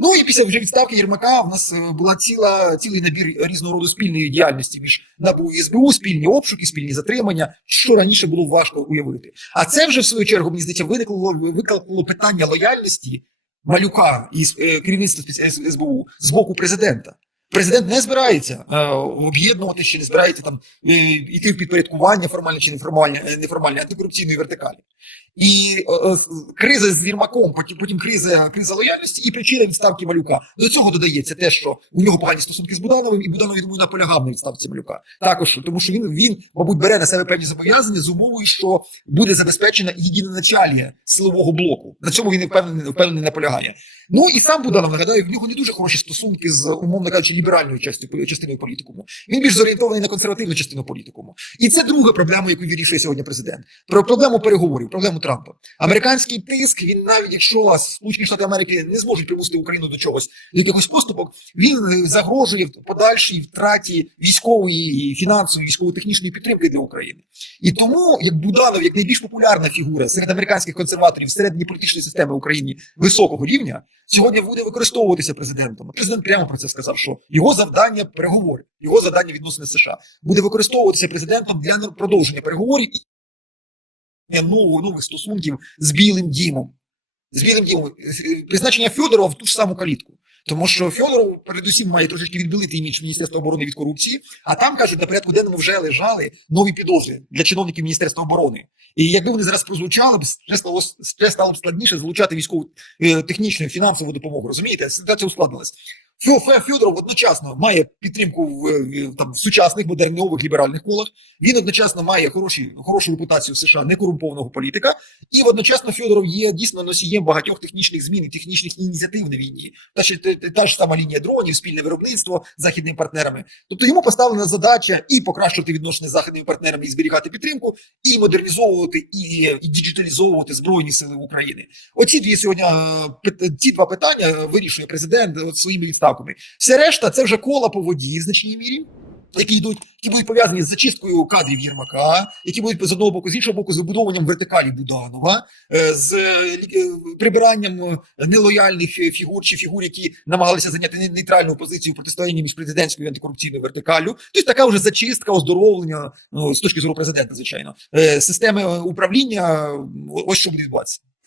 Ну і після вже відставки Єрмака в нас е, була ціла цілий набір різного роду спільної діяльності між НАБУ і СБУ, спільні обшуки, спільні затримання, що раніше було важко уявити. А це вже в свою чергу мені здається викликало, викликало питання лояльності малюка із е, керівництва СБУ з боку президента. Президент не збирається е, об'єднувати чи не збирається там е, йти в підпорядкування формальне чи неформальне, е, неформальне антикорупційної вертикалі. І е, е, криза з Єрмаком, потім, потім криза, криза лояльності і причина відставки малюка. До цього додається те, що у нього погані стосунки з Будановим, і Буданов, я думаю, наполягав на відставці малюка. Також тому, що він, він, мабуть, бере на себе певні зобов'язання з умовою, що буде забезпечена єдине єдиноначалія силового блоку. На цьому він впевнений, впевнений наполягає. Ну і сам Буданов, нагадаю, в нього не дуже хороші стосунки з, умовно кажучи, ліберальною частиною, частиною політикуму. Він більш зорієнтований на консервативну частину політикуму. І це друга проблема, яку вирішує сьогодні президент. Про проблему переговорів, проблему Трампа. Американський тиск, він навіть якщо Сполучені Штати Америки не зможуть примусити Україну до чогось, якихось поступок, він е, загрожує в подальшій втраті військової і фінансової, військово-технічної підтримки для України. І тому, як Буданов, як найбільш популярна фігура серед американських консерваторів, серед політичної системи в Україні високого рівня, сьогодні буде використовуватися президентом. Президент прямо про це сказав, що його завдання переговори, його завдання відносини США буде використовуватися президентом для продовження переговорів нових, нових стосунків з Білим Дімом. З Білим Дімом призначення Федорова в ту ж саму калітку. Тому що Федоров передусім має трошечки відбілити імідж Міністерства оборони від корупції, а там кажуть, на порядку денному вже лежали нові підозри для чиновників Міністерства оборони. І якби вони зараз прозвучали б, вже стало вже стало б складніше залучати військову е, технічну фінансову допомогу. Розумієте, ситуація ускладнилась. Фе- Фе- Федоров одночасно має підтримку в, е, там, в сучасних модернових ліберальних колах. Він одночасно має хороші, хорошу репутацію в США некорумпованого політика, і одночасно Федоров є дійсно носієм багатьох технічних змін і технічних ініціатив на війні. Та ж та, ж сама лінія дронів, спільне виробництво з західними партнерами. Тобто йому поставлена задача і покращувати відношення з західними партнерами, і зберігати підтримку, і модернізовувати, і, і діджиталізовувати збройні сили України. Оці дві сьогодні е, ці два питання вирішує президент от своїми відставками. Все решта це вже кола по воді в значній мірі. Які йдуть, які будуть пов'язані з зачисткою кадрів Єрмака, які будуть з одного боку, з іншого боку, з вибудовуванням вертикалі Буданова, е, з е, е, прибиранням нелояльних фігур чи фігур, які намагалися зайняти нейтральну позицію в протистоянні між президентською і антикорупційною вертикалю. Тобто така вже зачистка, оздоровлення ну, з точки зору президента, звичайно, системи управління. Ось що буде відбуватися.